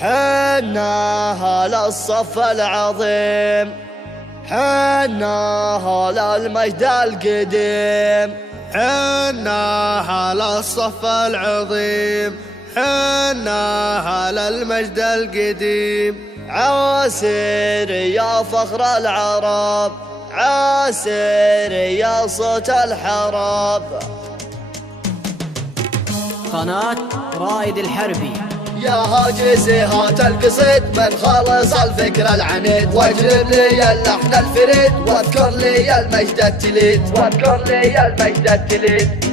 حناها للصف العظيم، حناها للمجد القديم، حناها للصف العظيم، حناها للمجد القديم. عاسر يا فخر العرب، عاسر يا صوت الحرب. قناة رائد الحربي. يا هاجسي هات القصيد من خالص الفكر العنيد، واجلب لي اللحن الفريد واذكر لي المجد التليد، واذكر لي المجد التليد.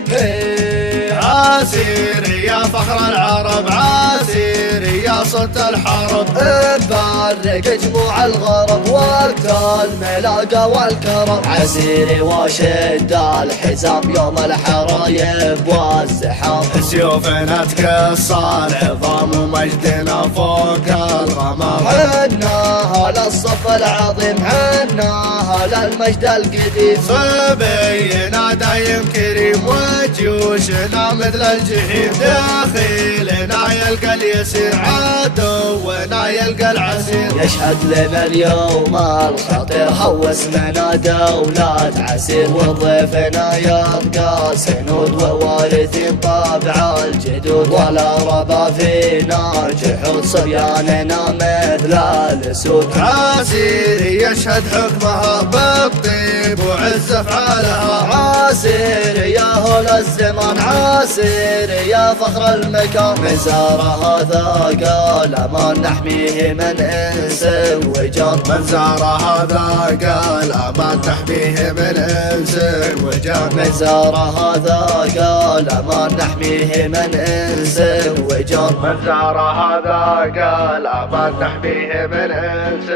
عاسر يا فخر العرب، عاسر يا صوت الحرب. مبارك جموع الغرب وقت الملاقى والكرم، عسيري وشد الحزام يوم الحرايب والزحام. سيوفنا تكس العظام ومجدنا فوق الغمام. حناها للصف العظيم، حناها للمجد القديم. صبينا دايم كريم وجيوشنا مثل الجحيم، داخلنا يلقى اليسير عدونا يلقى العسير. يشهد لنا اليوم الخطير هوسنا دولة عسير، وضيفنا يبقى سنود ووارثين طابع الجدود، ولا ربا فينا جحود صبياننا مثل الاسود. عسير يشهد حكمها بالطيب وعز افعالها، عاسر يا هول الزمان، عاسر يا فخر المكان. مزارها ذاق الامان نحميه من انس وجان، من زار هذا قال امان نحميه من انس وجان. مزارها ذاق الامان نحميه من انس وجان. من زار هذا قال امان نحميه من انس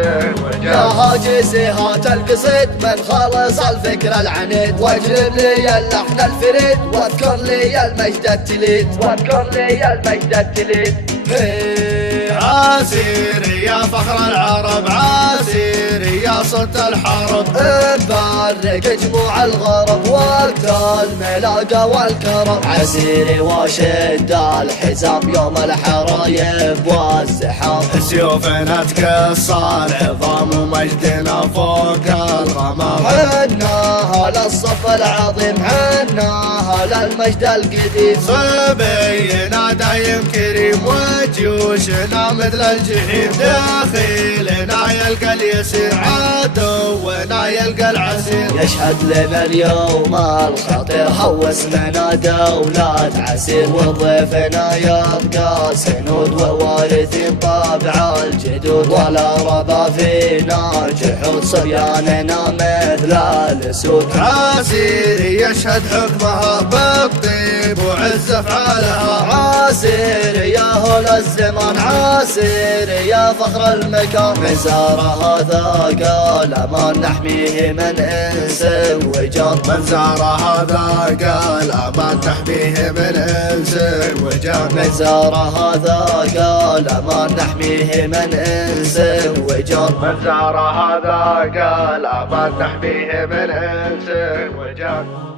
وجان. يا هاجسي هات القصيد من خالص الفكر العنيد، واجلب لي اللحن الفريد واذكر لي المجد التليد، واذكر لي المجد التليد. عاسر يا فخر العرب، عاسر يا صوت الحرب. مبارك جموع الغرب وقت الملاقى والكرم، عسيري وشد الحزام يوم الحرايب والزحام. سيوفنا تكس العظام ومجدنا فوق الغمام. حناها للصف العظيم، حناها للمجد القديم. صبينا دايم كريم وجيوشنا مثل الجحيم، داخلنا يلقى اليسير عدونا يلقى العسير. يشهد لنا اليوم الخطير هوسنا دولة عسير، وضيفنا يبقى سنود ووارثين طابع الجدود، ولا ربا فينا جحود صبياننا مثل الاسود. عاسر يشهد حكمها بالطيب وعز افعالها، عاسر يا هول الزمان، عاسر يا فخر المكان. مزارها ذاق الامان نحميه من انس وجان. من زار هذا قال امان نحميه من انس وجان. مزارها ذاق الامان نحميه من انس وجان. من زار هذا قال امان نحميه من انس وجان.